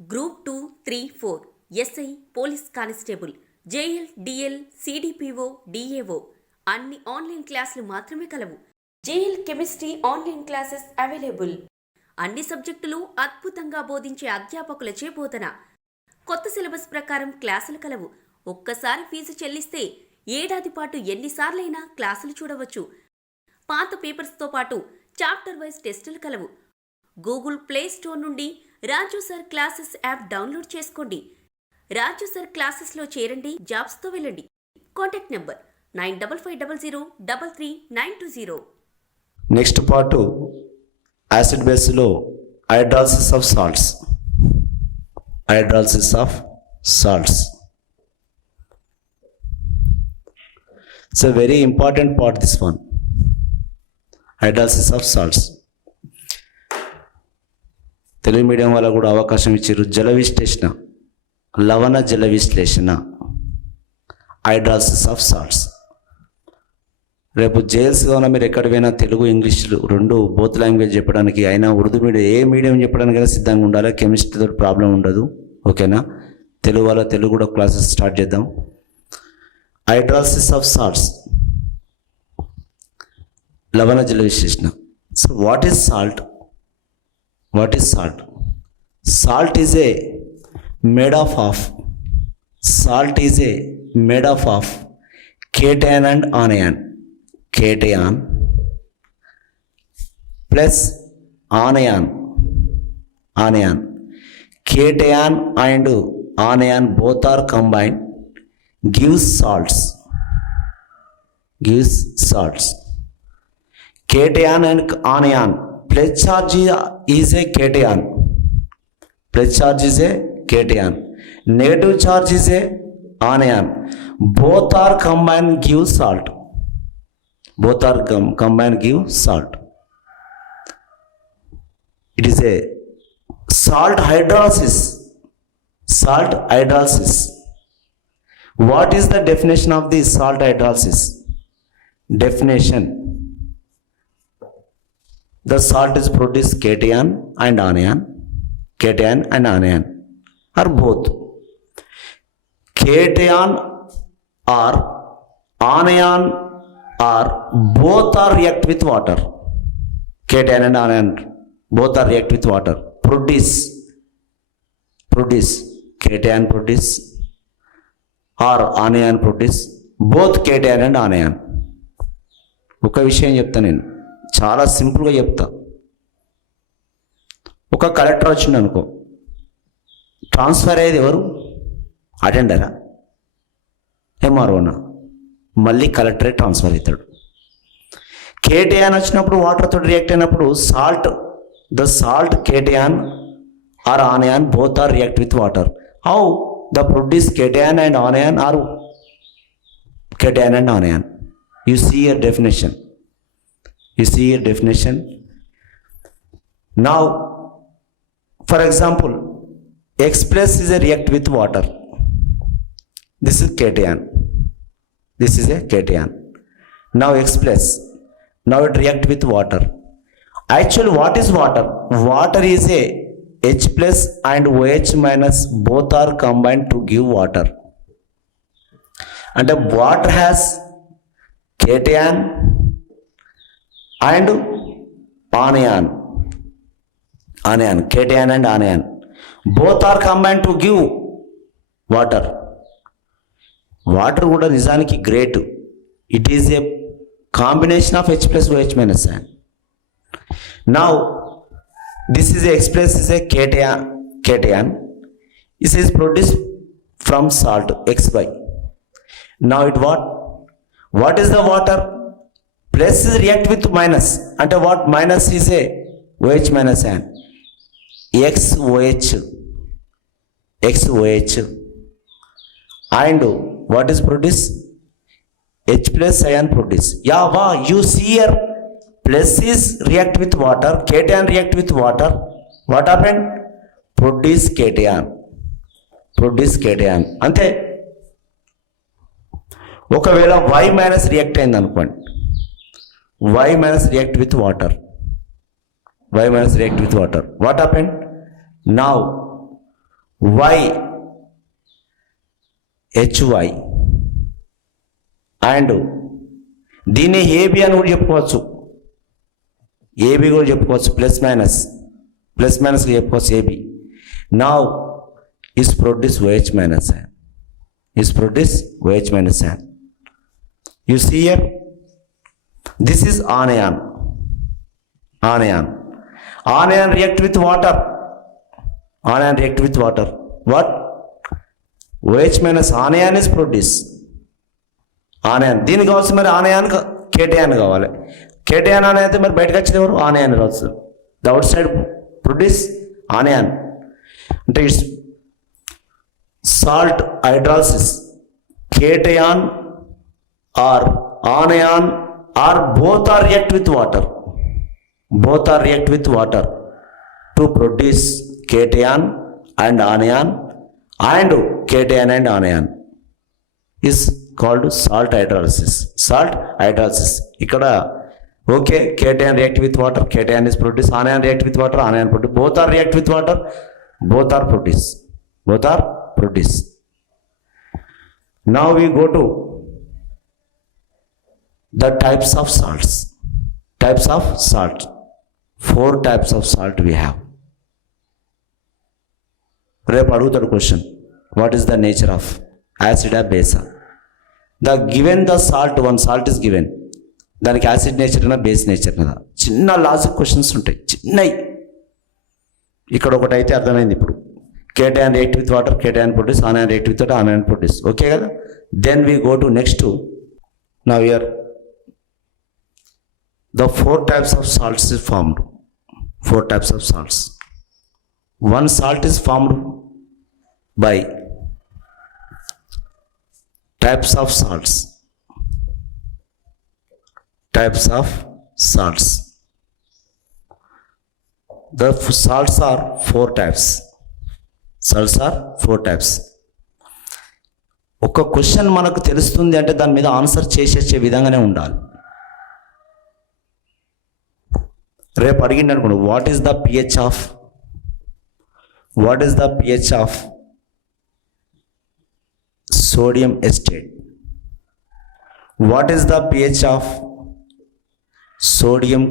గ్రూప్ 2, 3, 4 SI police constable JL DL CDPO DAO అన్ని ఆన్లైన్ క్లాసులు మాత్రమే కలవు. JL chemistry online classes available. అన్ని సబ్జెక్టులు అద్భుతంగా బోధించే అధ్యాపకులచే బోధన. కొత్త సిలబస్ ప్రకారం క్లాసులు కలవు. ఒక్కసారి ఫీజు చెల్లిస్తే ఏడాది పాటు ఎన్నిసార్లైనా క్లాసులు చూడవచ్చు. పాత పేపర్స్తో పాటు చాప్టర్ వైజ్ టెస్టులు కలవు. గూగుల్ ప్లే స్టోర్ నుండి Raju sir classes app download చేసుకోండి. రాజు సార్ క్లాసెస్లో చేరండి, జాబ్స్తో వెళ్ళండి. Contact number 9550333920. Next part acid బేస్లో hydrolysis of salts. Hydrolysis of salts. It's a very important part this one. Hydrolysis of salts. Telugu medium వాళ్ళకు కూడా అవకాశం ఇచ్చారు. జల విశ్లేషణ, లవణ జల విశ్లేషణ, హైడ్రాలసిస్ ఆఫ్ సాల్ట్స్. రేపు జేఎల్స్ కావున మీరు ఎక్కడ పోయినా తెలుగు ఇంగ్లీష్లు రెండు బోత్ లాంగ్వేజ్ చెప్పడానికి, అయినా ఉర్దూ మీడియం ఏ మీడియం చెప్పడానికైనా సిద్ధంగా ఉండాలి. కెమిస్ట్రీతో ప్రాబ్లం ఉండదు. ఓకేనా? తెలుగు వాళ్ళ తెలుగు కూడా క్లాసెస్ స్టార్ట్ చేద్దాం. హైడ్రాలసిస్ ఆఫ్ సాల్ట్స్, లవణ జల విశ్లేషణ. So what is salt? What is salt? Salt is a made of cation and anion. Cation plus anion. Cation and anion both are combined gives salts. Cation and anion. Plus charge is a cation. Negative charge is a anion. Both are combined give salt. It is a salt hydrolysis. What is the definition of the salt hydrolysis? Definition: the salt is produced cation and anion or both. Cation or anion or both are react with water. Cation and anion both are react with water. Produce cation produce or anion produce both cation and anion. ఒక విషయం చెప్తా, నేను చాలా సింపుల్గా చెప్తా. ఒక కలెక్టర్ వచ్చిండు అనుకో, ట్రాన్స్ఫర్ అయ్యేది ఎవరు? అటెండరా? ఎంఆర్ఓనా? మళ్ళీ కలెక్టరే ట్రాన్స్ఫర్ అవుతాడు. కేటీఆన్ వచ్చినప్పుడు వాటర్తో రియాక్ట్ అయినప్పుడు the salt cation or anion both are react with water. How the produce cation and anion are cation and anion? You see your definition. Now, for example, X plus is a react with water. This is cation. Now X plus. Now it react with water. Actually, what is water? Water is a H plus and OH minus both are combined to give water. And the water has cation and anion, cation and anion both are combined to give water. Water కూడా నిజానికి great. It is a combination of H plus OH minus. Now this is X plus is a cation. This is produced from salt XY. Now it what is the water? Plus is react with minus. అంటే what? Minus is a OH minus and XOH. And what is produced? H plus ion produced. Yeah, wow, you see here, plus is react with water, cation react with water. What happened? Produce cation. అంతే. ఒకవేళ Y minus react అయింది అనుకోండి, Y minus react with water. What happened? Now HY and దీన్ని AB అని కూడా చెప్పుకోవచ్చు. AB కూడా చెప్పుకోవచ్చు, ప్లస్ మైనస్గా చెప్పుకోవచ్చు AB. Now is produce OH minus ion. Is produce OH minus ion. You see here, this is anion. Anion react with water. Anion react with water. What? OH minus anion is produce. Anion. దీనికి కావాల్సి మరి ఆనయాన్ కేటయాన్ కావాలి. కేటయాన్ అని అయితే మరి బయటకు వచ్చిన ఎవరు ఆనయాన్ రావచ్చు. ద అవుట్ సైడ్ ప్రొడ్యూస్ ఆనయాన్. అంటే it's salt hydrolysis, cation or anion or both are react with water. Both are react with water to produce cation and anion, and cation and anion is called salt hydrolysis. Salt hydrolysis. Ikkada okay, cation react with water, cation is produced, anion react with water, anion produce. Both are react with water, both are produced. Both are produce. Now we go to the types of salts. Types of salt. 4 types of salt we have. Repu adugutaru question. What is the nature of acid or base? The given the salt, one salt is given. దానికి acid nature నా base nature నా చిన్న logic questions ఉంటాయి, చిన్నవి. ఇక్కడ ఒకటి అయితే అర్థమైంది. ఇప్పుడు cation react with water, cation produce, anion react with water, anion produce. Okay kada? Then we go to next to, now here the 4 types of salts is formed. 4 types of salts. One salt is formed by types of salts. Types of salts. The salts are 4 types. Salts are 4 types. ఒక క్వశ్చన్ మనకు తెలుస్తుంది అంటే దాని మీద ఆన్సర్ చేసే విధంగానే ఉండాలి. రేపు అడిగింది అనుకోండి, what is the pH of sodium acetate? What is the pH of sodium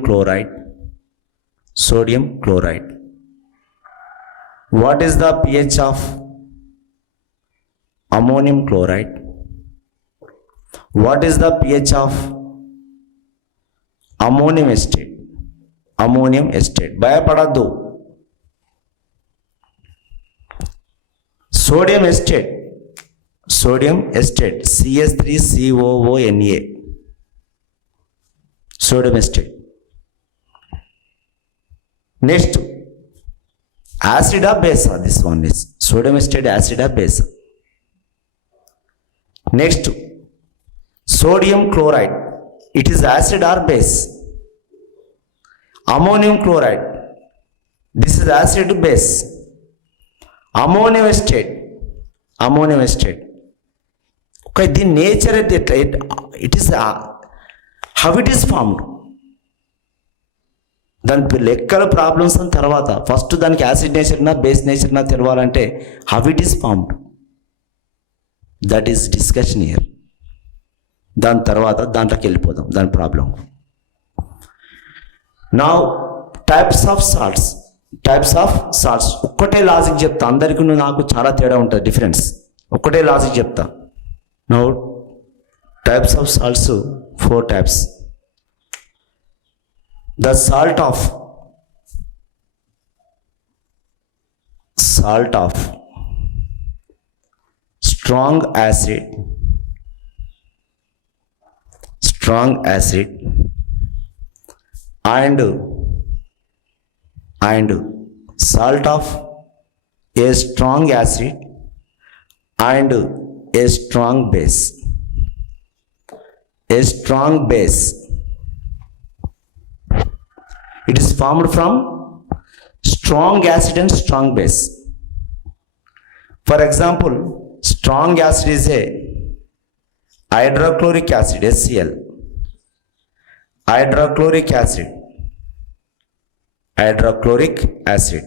chloride? What is the pH of ammonium chloride? What is the pH of ammonium acetate? భయపడద్దు. sodium acetate CH3COONA, sodium acetate. Next, acid or base? This one is sodium acetate, acid or base. Next, sodium chloride, it is acid or base? Ammonium chloride, this is acid base. Ammonium acetate. Okay, the nature of it is how it is formed. దాని లెక్కల ప్రాబ్లమ్స్ అని తర్వాత first దానికి acid నేచర్నా base నేచర్నా తెలవాలంటే how it is formed, that is discussion here. దాని తర్వాత దాంట్లోకి వెళ్ళిపోదాం, దాని problem. Now types of salts. ఒక్కటే లాజిక్ చెప్తా, అందరికీ నాకు చాలా తేడా ఉంటుంది, డిఫరెన్స్. ఒక్కటే లాజిక్ చెప్తా. Now types of salts 4 types. The salt of strong acid and salt of a strong acid and a strong base. It is formed from strong acid and strong base. For example, strong acid is a hydrochloric acid, HCl. Hydrochloric acid.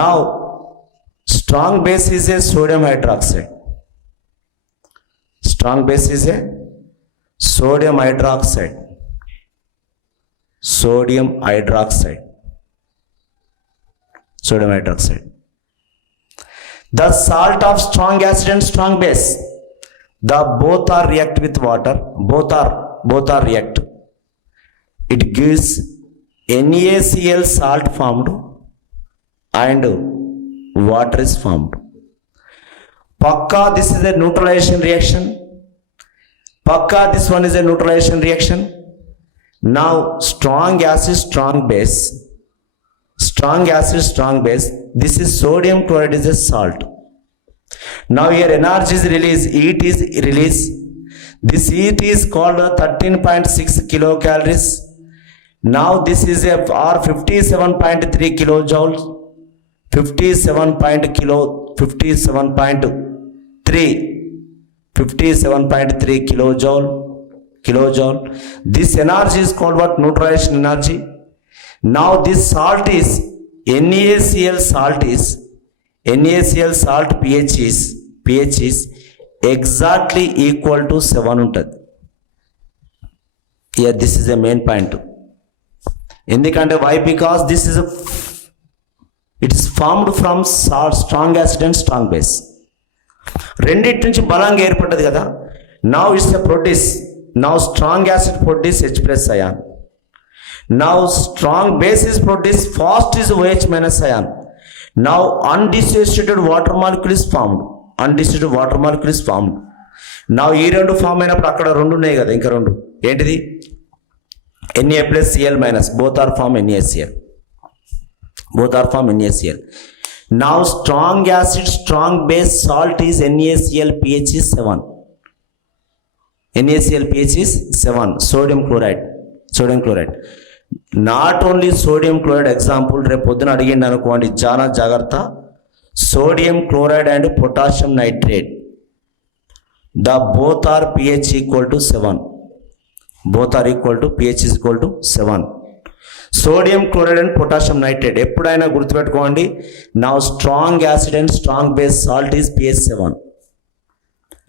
Now Strong base is a sodium hydroxide. Strong base is a sodium hydroxide. Sodium hydroxide. Sodium hydroxide. The salt of strong acid and strong base, the both are react with water. Both are react. It gives NaCl salt formed and water is formed. Pakka, this is a neutralization reaction. Pakka, this one is a neutralization reaction. Now strong acid, strong base. Strong acid, strong base. This is sodium chloride is a salt. Now here energy is released, heat is released. This heat is called 13.6 kilocalories. Now this is a or 57.3 kilojoules. 57.3 kilojoule. This energy is called what? Neutralization energy. Now this salt is NaCl salt pH is exactly equal to 7 untadi. Here this is the main point. Endukante why? Because this is it is formed from salt, strong acid and strong base. రెండిటి నుంచి బలంగా ఏర్పడ్డది కదా. Now it's a produce. Now strong acid produce H plus ion. Now strong base is produce fast is OH minus ion. Now undissociated water molecule is formed. Now ఈ రెండు ఫామ్ అయినప్పుడు అక్కడ రెండు ఉన్నాయి కదా, ఇంకా రెండు ఏంటిది? Na plus Cl minus, both are form NaCl. Now strong acid, strong base salt is NaCl pH is 7. NaCl pH is 7. Sodium chloride. Not only sodium chloride, example రేపు పొద్దున అడిగింది అనుకోండి, చాలా జాగ్రత్త. Sodium chloride and potassium nitrate, the both are pH equal to 7. pH is equal to 7. Sodium chloride and potassium nitrate ఎప్పుడైనా గుర్తుపెట్టుకోండి. Now strong acid and strong base salt is pH 7.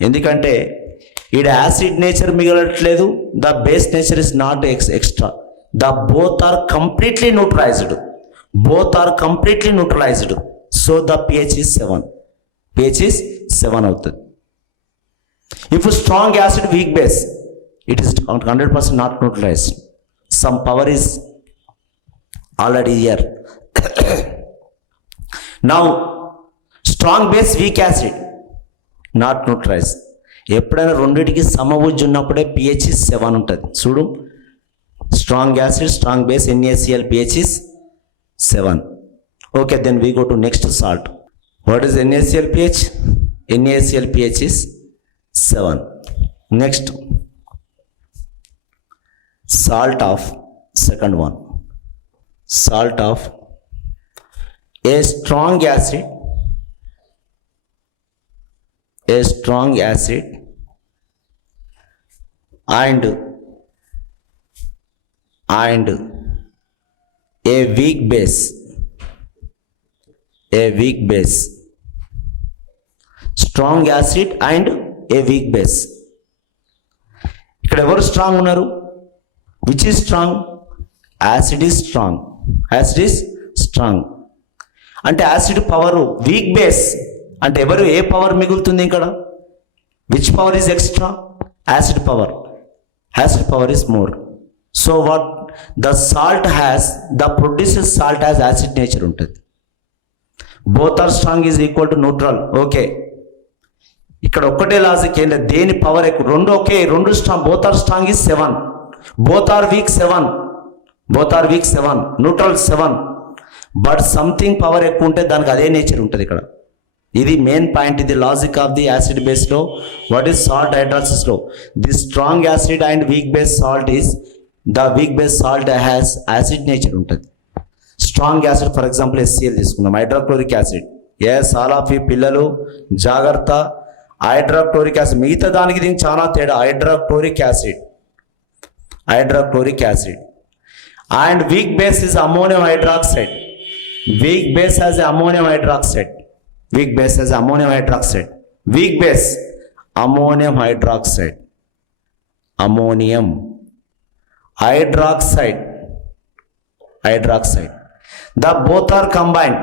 ఎందుకంటే ఇది యాసిడ్ నేచర్ మిగలట్లేదు, the base nature is not extra. The both are completely neutralized. So the pH is 7. అవుతుంది. If strong acid, weak base, it is 100% not neutralized. Some power is already here. Now strong base, weak acid, not neutralized. ఎప్పుడైనా రెండింటికి సమవుజ్జు ఉన్నప్పుడే pH is 7 ఉంటుంది. చూడు, strong acid, strong base, NaCl pH is 7. Okay, then we go to next salt. What is NaCl pH? NaCl pH is 7. Next, salt of second one. Salt of a strong acid and a weak base. Strong acid and a weak base. ఇక్కడ ఎవరు స్ట్రాంగ్ ఉన్నారు? Which is strong? Acid is strong. అంటే acid power, weak base అంటే ఎవరు, ఏ పవర్ మిగులుతుంది ఇక్కడ? Which power is extra? Acid power is more. So what the salt has, the produced salt has acid nature ఉంటుంది. Both are strong is equal to neutral. Okay, ఇక్కడ ఒక్కటే లాజిక్ ఏంటంటే దేని పవర్ ఎక్కువ? రెండు ఒకే, రెండు strong. Both are strong is 7. Both are weak 7. Neutral 7. But something power ఎక్కువ ఉంటే దానికి అదే నేచర్ ఉంటుంది ఇక్కడ. ఇది మెయిన్ పాయింట్, ఇది logic of the acid base లో. వాట్ ఈస్ సాల్ట్ హైడ్రాలిసిస్ లో? The strong acid and weak base salt is, the weak base salt has acid nature ఉంటుంది. Strong acid for example HCl తీసుకున్నాం, hydrochloric acid. All of ఈ పిల్లలు జాగ్రత్త, hydrochloric acid మిగతా దానికి దీనికి చాలా తేడా. Hydrochloric acid and weak base is ammonium hydroxide. Weak base has ammonium hydroxide. weak base as ammonium hydroxide. Weak base, ammonium hydroxide. Ammonium hydroxide. Hydroxide. The both are combined.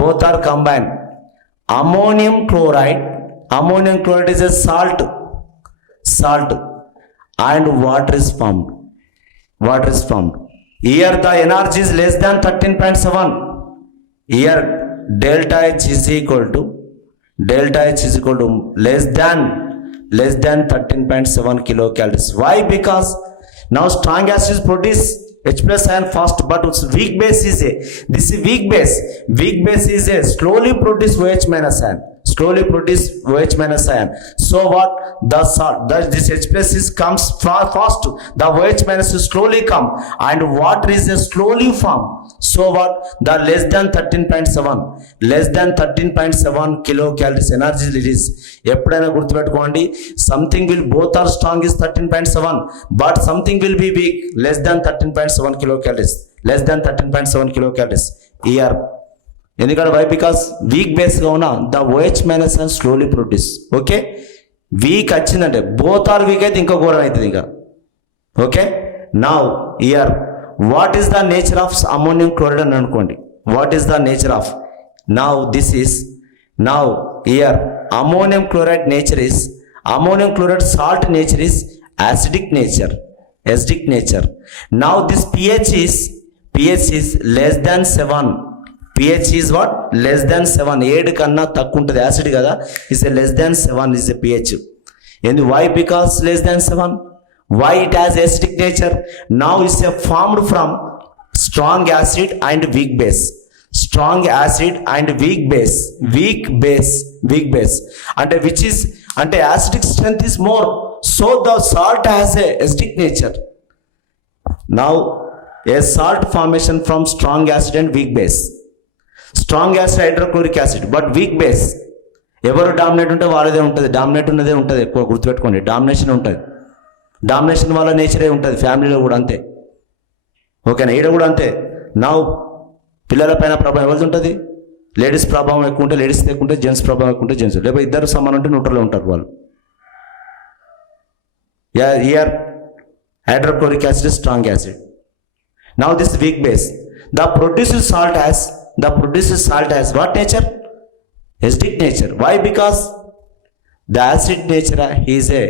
Both are combined. Ammonium chloride. Ammonium chloride is a salt. Salt. And water is formed. Water is formed. Here the energy is less than 13.7. Here delta H is equal to less than 13.7 kilocalories. Why? Because now strong acid is produced H plus ion fast, but its weak base is weak base is a slowly produced OH minus ion. So what? This H plus is comes fast. The OH minus is slowly come, and water is a slowly form. So what? The less than 13.7 kilocalories energy release. ఎప్పుడైనా గుర్తుపెట్టుకోండి, something will both are strong is 13.7, but something will be weak less than 13.7 kilocalories. Here ఎందుకంటే why? Because weak బేస్గా ఉన్న the OH minus and slowly produce. Okay, weak వచ్చిందంటే both are weak అయితే ఇంకా ఘోరం అవుతుంది ఇంకా. Okay, now here what is the nature of ammonium chloride అని అనుకోండి. What is the nature of now here ammonium chloride nature is ammonium chloride salt nature is acidic nature. Now this pH is less than 7. pH is what? Less than 7. 7 కన్నా తక్కువ ఉంటుంది, యాసిడ్ కదా, is a less than 7 is a pH. And why? Because less than 7. Why? It has acidic nature. Now it's a formed from strong acid and weak base. Strong acid and weak base. అంటే which is అంటే acidic strength is more, so the salt has a acidic nature. Now a salt formation from strong acid and weak base. Strong acid hydrochloric acid, but weak base ఎవరు డామినేట్ ఉంటే వాళ్ళదే ఉంటుంది, డామినేట్ ఉన్నదే ఉంటుంది. ఎక్కువ గుర్తుపెట్టుకోండి, డామినేషన్ ఉంటుంది. డామినేషన్ వాళ్ళ నేచరే ఉంటుంది. ఫ్యామిలీలో కూడా అంతే. ఓకేనా? ఈడ కూడా అంతే. నా పిల్లల పైన ప్రభావం ఎవరిది ఉంటుంది? లేడీస్ ప్రభావం ఎక్కువ ఉంటే లేడీస్ ఎక్కువ ఉంటే, జెంట్స్ ప్రభావం ఎక్కువ ఉంటే జెంట్స్, లేకపోతే ఇద్దరు సమానం ఉంటే న్యూట్రల్లో ఉంటారు వాళ్ళు. Here hydrochloric acid is strong acid. Now this weak base, the produced salt has what nature? Acidic nature. Why? Because the acid nature is a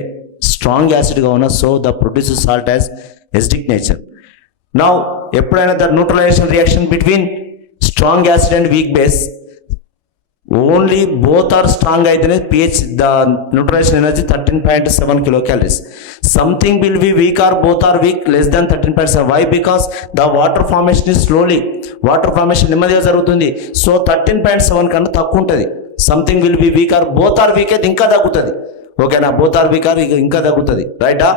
strong acid governor, so the produced salt has acidic nature. Now ఎప్పుడైనా the neutralization reaction between strong acid and weak base, only both are strong అయితేనే pH the neutralization energy 13.7 kilocalories. Something will be weak or both are weak less than 13.7. Why? Because the water formation is slowly, water formation నెమ్మదిగా జరుగుతుంది, సో 13.7 కన్నా తక్కువ ఉంటుంది. Something will be weak or both are weak అయితే ఇంకా తగ్గుతుంది. ఓకేనా? Both are week or ఇంకా తగ్గుతుంది, రైటా?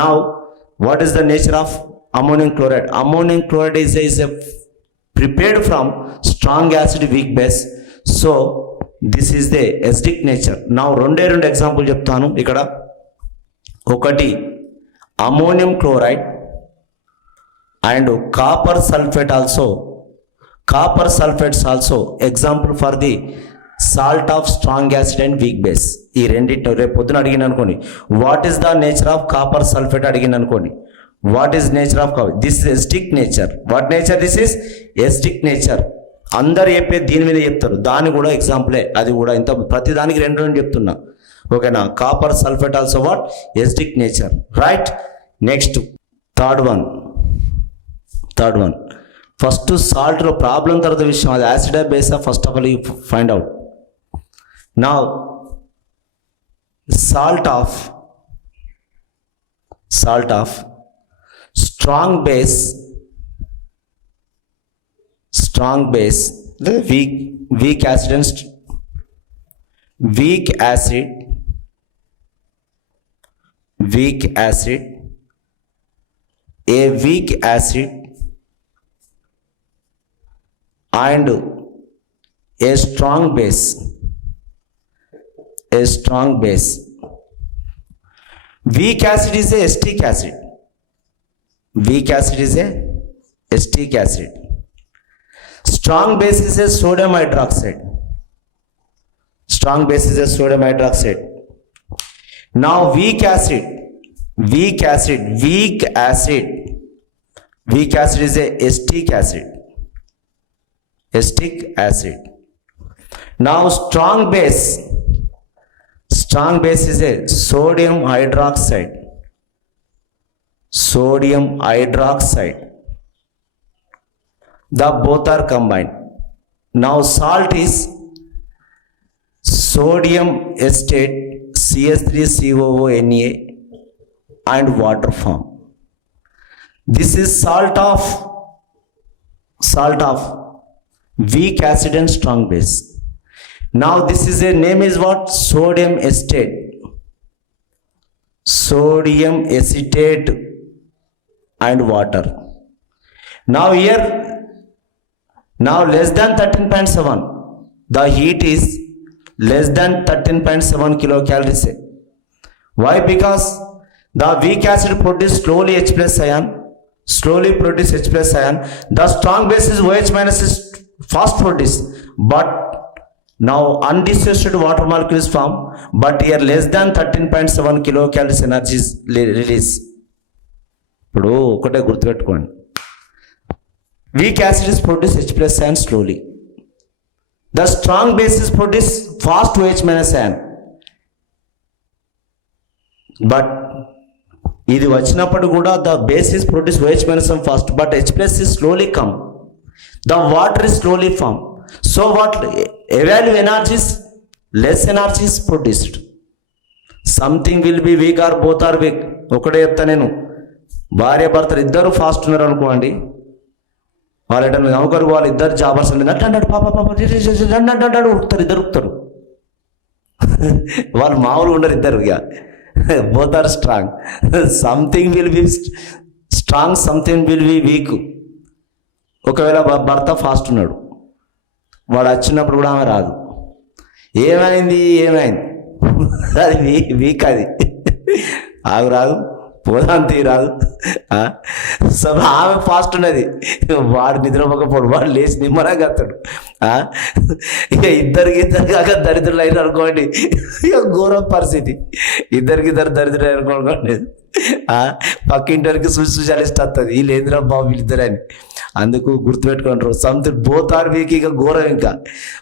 Now what is the nature of ammonium chloride? Ammonium chloride is a prepared from strong acid weak base, so this is the acidic nature. Now రెండు ఎగ్జాంపుల్ చెప్తాను ఇక్కడ. ఒకటి ammonium chloride and copper sulphate also example for the salt of strong acid and weak base. ఈ రెండింటి రేపు పొద్దున అడిగిన అనుకోండి, what is the nature of copper sulphate అడిగిన అనుకోండి, what is nature of copper? This is acidic nature. What nature? This is acidic nature. అందరు చెప్పే దీని మీద చెప్తారు, దాని కూడా ఎగ్జాంపులే. అది కూడా ఇంత ప్రతి దానికి రెండు చెప్తున్నా. ఓకేనా? Copper sulphate also what? Acidic nature, right? Next third one first సాల్ట్లో ప్రాబ్లం తర్వాత విషయం, అది యాసిడ్ బేసా first of all you find out. Now salt of strong base, weak acid and weak acid a weak acid and a strong base. Weak acid is a acetic acid. Strong base is a sodium hydroxide. strong base is a sodium hydroxide. Now weak acid is a acetic acid. Now strong base is a sodium hydroxide. The both are combined. Now salt is sodium acetate CH3COONA and water form. This is salt of weak acid and strong base. Now this is a name is what? Sodium acetate and water. Now here, now less than 13.7, the heat is less than 13.7 kilocalories. Why? Because the weak acid produces slowly H plus ion. The strong base is OH minus is fast produce, but now undissociated water molecules form, but here less than 13.7 kilocalories energy is release. ఇప్పుడు ఒకటే గుర్తుపెట్టుకోండి, weak acid is produced H plus ion slowly. The strong base is produced fast OH minus ion. But ఇది వచ్చినప్పుడు కూడా the base is produced OH minus ion fast, but H plus is slowly come. The water is slowly formed. So what evaluate energies, less energy is produced. Something will be weak or both are weak. ఒకటే చెప్తా నేను, భార్య భర్తలు ఇద్దరు ఫాస్ట్ ఉన్నారు అనుకోండి, వాళ్ళు ఎట్లా నౌకరు వాళ్ళు ఇద్దరు జాబర్స్ అంటాడు పాప ఉరుకుతారు, ఇద్దరు ఉరుకుతారు. వాళ్ళు మామూలు ఉండరు ఇద్దరు. ఇక both are strong. Something will be strong, something will be weak. ఒకవేళ భర్త ఫాస్ట్ ఉన్నాడు, వాడు వచ్చినప్పుడు కూడా ఆమె రాదు. ఏమైంది అది వీక్, అది ఆమె రాదు, పోదాంతి రాదు. సో ఆమె ఫాస్ట్ ఉన్నది, వాడు నిద్రపోకపోడు, వాడు లేచి నిమ్మరంగా వస్తాడు. ఇక ఇద్దరికి కాక దరిద్రులు అయిన అనుకోండి, ఇక ఘోరం పరిస్థితి. ఇద్దరు దరిద్రులు అనుకోండి, పక్కింటరికి సుశాలిస్ట్ వస్తుంది, వీళ్ళు ఏంద్రా బాబు వీళ్ళిద్దరని. అందుకు గుర్తుపెట్టుకుంటారు, సంథింగ్ బోత్ ఆర్ వీక్. ఇక ఘోరం ఇంకా,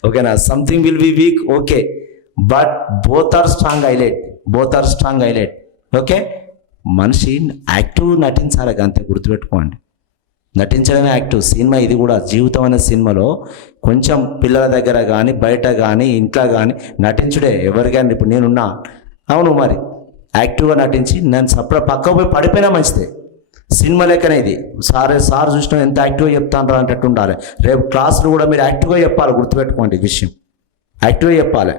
ఓకేనా? Something will be weak, okay, but both are strong highlight. Okay, మనిషి యాక్టివ్ నటించాలి, అంతే గుర్తుపెట్టుకోండి. నటించడమే యాక్టివ్. సినిమా ఇది కూడా జీవితం అనే సినిమాలో కొంచెం పిల్లల దగ్గర కానీ బయట కానీ ఇంట్లో కానీ నటించుడే ఎవరికైనా. ఇప్పుడు నేనున్నా, అవును మరి యాక్టివ్గా నటించి నేను సపరేట్ పక్క పోయి పడిపోయినా మంచిదే. సినిమా లెక్కనే ఇది. సార్ చూసినా ఎంత యాక్టివ్గా చెప్తాను అంటట్టు ఉండాలి. రేపు క్లాసులు కూడా మీరు యాక్టివ్గా చెప్పాలి, గుర్తుపెట్టుకోండి విషయం. యాక్టివ్గా చెప్పాలి,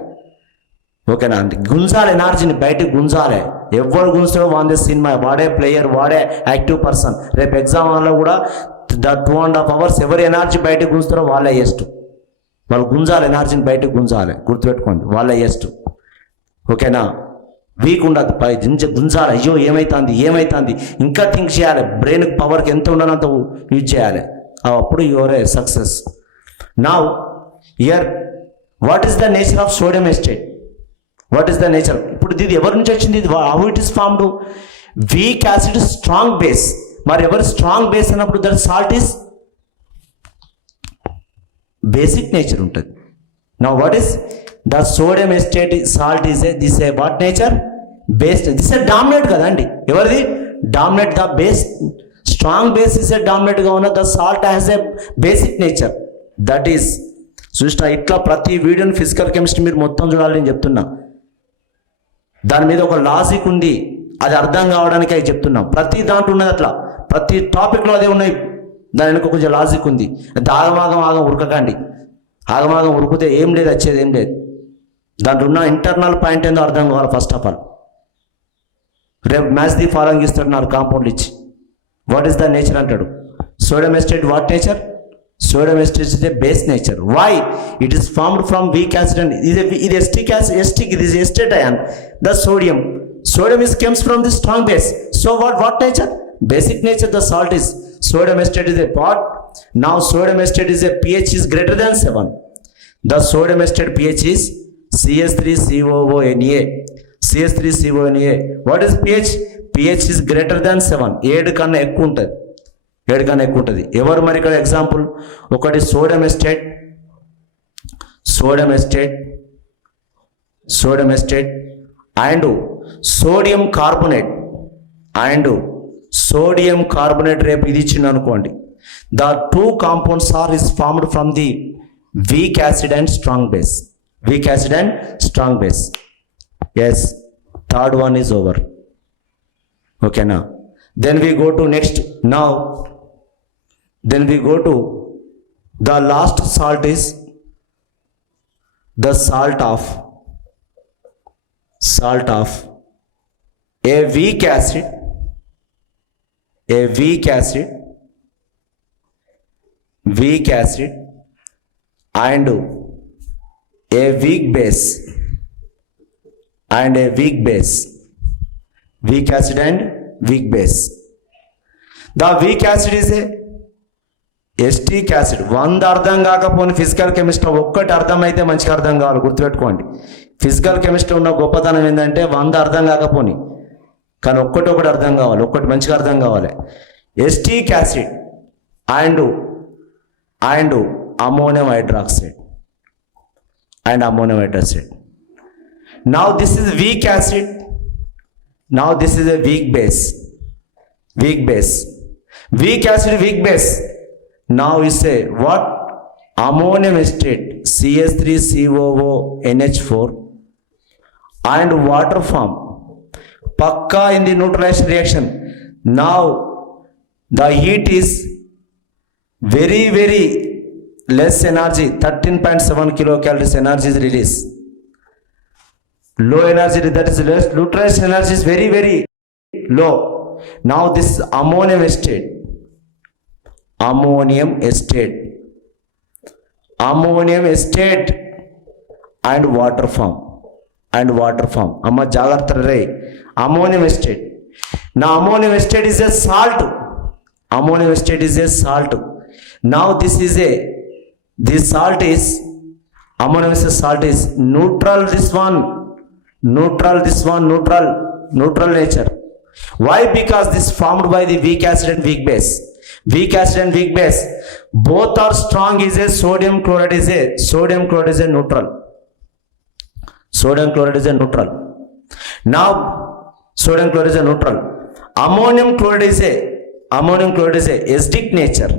ఓకేనా? అంటే గుంజాలి, ఎనర్జీని బయటకు గుంజాలి. ఎవరు గుంజాడో వాడే సినిమా, వాడే ప్లేయర్, వాడే యాక్టివ్ పర్సన్. రేపు ఎగ్జామ్ హాల్లో కూడా 2.5 hours ఎవరు ఎనర్జీ బయటకు గుంజుతారో వాళ్ళే ఎస్ట్. వాళ్ళు గుంజాలి, ఎనర్జీని బయటకు గుంజాలి, గుర్తుపెట్టుకోండి, వాళ్ళే ఎస్ట్. ఓకేనా? వీక్ ఉండదు, పై గుంజాలి. అయ్యో ఏమైతుంది ఇంకా థింక్ చేయాలి. బ్రెయిన్కి పవర్కి ఎంత ఉండాలంత యూజ్ చేయాలి, అప్పుడు your a success. Now here what is the nature of sodium acetate? What is the nature? ఇప్పుడు ఇది ఎవరి నుంచి వచ్చింది? ఇది how it is formed? Weak acid strong base. మరి ఎవరు స్ట్రాంగ్ బేస్ అన్నప్పుడు that salt is basic nature ఉంటుంది. Now what is the sodium acetate salt is this a what nature? Based. This a dominate కదండి. ఎవరిది dominate? The base. Strong base is ఏ డామినేట్గా ఉన్న the salt has a basic nature. That is చూసినా ఇట్లా ప్రతి వీడియోని physical chemistry మీరు మొత్తం చూడాలి నేను చెప్తున్నా. దాని మీద ఒక లాజిక్ ఉంది, అది అర్థం కావడానికి అవి చెప్తున్నాం. ప్రతి దాంట్లో ఉన్నది అట్లా, ప్రతి టాపిక్లో అదే ఉన్నాయి. దాని వెనుక కొంచెం లాజిక్ ఉంది. ఆగం ఉరకకండి. ఆగమాగం ఉరికితే ఏం లేదు, వచ్చేది ఏం లేదు. దాంట్లో ఉన్న ఇంటర్నల్ పాయింట్ ఏందో అర్థం కావాలి ఫస్ట్ ఆఫ్ ఆల్. రేపు మ్యాథ్స్ ది ఫాలోయింగ్ ఇస్తాడు నాకు కాంపౌండ్ ఇచ్చి. వాట్ ఈస్ ద నేచర్ అంటాడు. Sodium acetate what nature? Sodium acetate is a base nature. Why? It is formed from weak acid and it is acetic acid. It is acetate ion. The sodium comes from the strong base. So what nature? Basic nature. The salt is sodium acetate is a part. Now sodium acetate is a pH is greater than 7. The sodium acetate pH is CH3COONA. CH3COONA. What is pH? pH is greater than 7. 7 కన్నా ఎక్కువ ఉంటుంది. 7 కన్నా ఎక్కువ ఉంటుంది. ఎవరు మరి ఇక్కడ ఎగ్జాంపుల్? ఒకటి sodium estate and sodium carbonate రేపు ఇది ఇచ్చింది అనుకోండి. The two compounds are is formed from the weak acid and strong base. Yes, third one is over. Okay, now then we go to next. Now then we go to the last salt is the salt of a weak acid and a weak base. Weak acid and weak base. The weak acid is a acetic acid. 100 అర్థం కాకపోని physical chemistry ఒక్కటి అర్థమైతే మంచిగా అర్థం కావాలి, గుర్తుపెట్టుకోండి. Physical chemistry ఉన్న గొప్పతనం ఏంటంటే 100 అర్థం కాకపోని కానీ ఒక్కటి అర్థం కావాలి, ఒక్కటి మంచిగా అర్థం కావాలి. Acetic acid and ammonium hydroxide Now this is weak acid. Now this is a weak base. Weak acid, weak base. Now we say what? Ammonium acetate CH3COONH4 and water form. Pakka in the neutralization reaction. Now the heat is very less energy, 13.7 kilocalories energy is released. Low energy, that is less. Neutralization energy is very low. Now this ammonium acetate and water form. Amma jagratta re. Ammonium acetate. Now ammonium acetate is a salt. Now this salt is ammonium acetate salt is neutral. Neutral nature. Why? Because this formed by the weak acid and weak base. Both are strong. Is a sodium chloride is a neutral. Now sodium chloride is a neutral. Ammonium chloride is a acidic nature.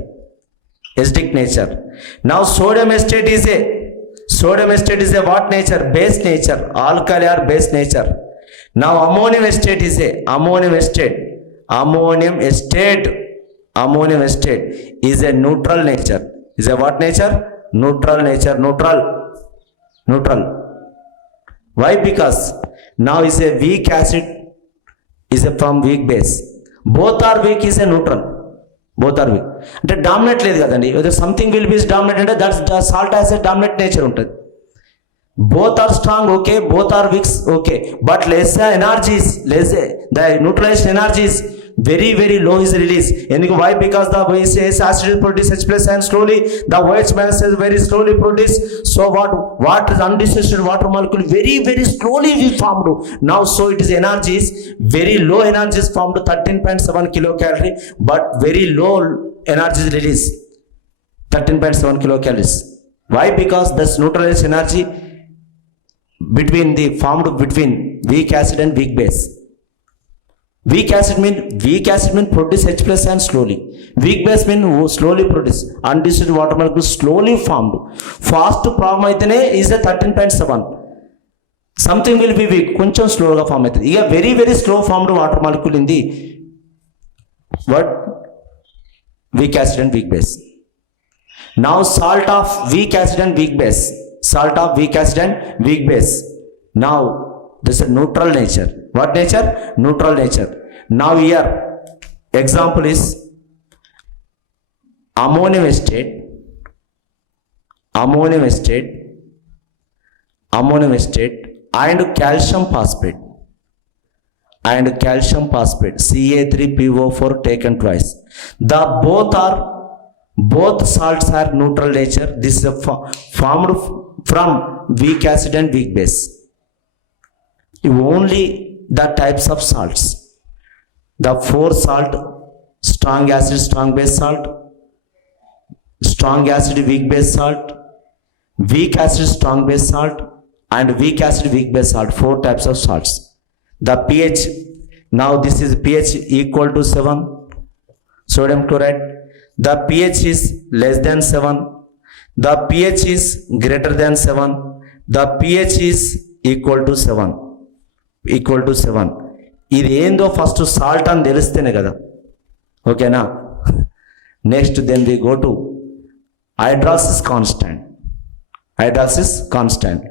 Now sodium acetate is a what nature? Base nature. Alkali or base nature. Now ammonium acetate is a neutral nature. Is a what nature? Neutral. Why? Because now is a weak acid is a from weak base. Both are weak is a neutral. అంటే డామినేట్ లేదు కదండి. Something will B dominate అంటే that's salt has a dominate nature ఉంటుంది. Both are strong, okay. Both are weak, okay. But the neutralization energy is very low is released. Why? Because the acid produce H plus and slowly the white mass is very slowly produced. So what is undissociated water molecule very slowly we formed. Now so it is energy is very low energy is formed 13.7 kilocalorie, but very low energy is released 13.7 kilocalories. Why? Because this neutralization energy formed between weak acid and weak base. Weak acid mean produce H plus and slowly. Weak base mean slowly produce. Undissociated water molecule slowly formed. Fast form aitene is a 13.7. Something will be weak, koncham slow ga form aitadi. Iga very slow formed water molecule in the what? Weak acid and weak base. Now salt of weak acid and weak base. Now this is a neutral nature. What nature? Neutral nature. Now here example is ammonium acetate and calcium phosphate Ca3PO4 taken twice. The both salts are neutral nature. This is from weak acid and weak base. Only the types of salts, the 4 salt, strong acid strong base salt, strong acid weak base salt, weak acid strong base salt, and weak acid weak base salt, 4 types of salts. The pH, now this is pH equal to 7, sodium chloride. The pH is less than 7, the pH is greater than 7, the pH is equal to 7. ఇది ఏందో first salt అని తెలిస్తేనే కదా, ఓకేనా. Next then we go to hydrolysis constant.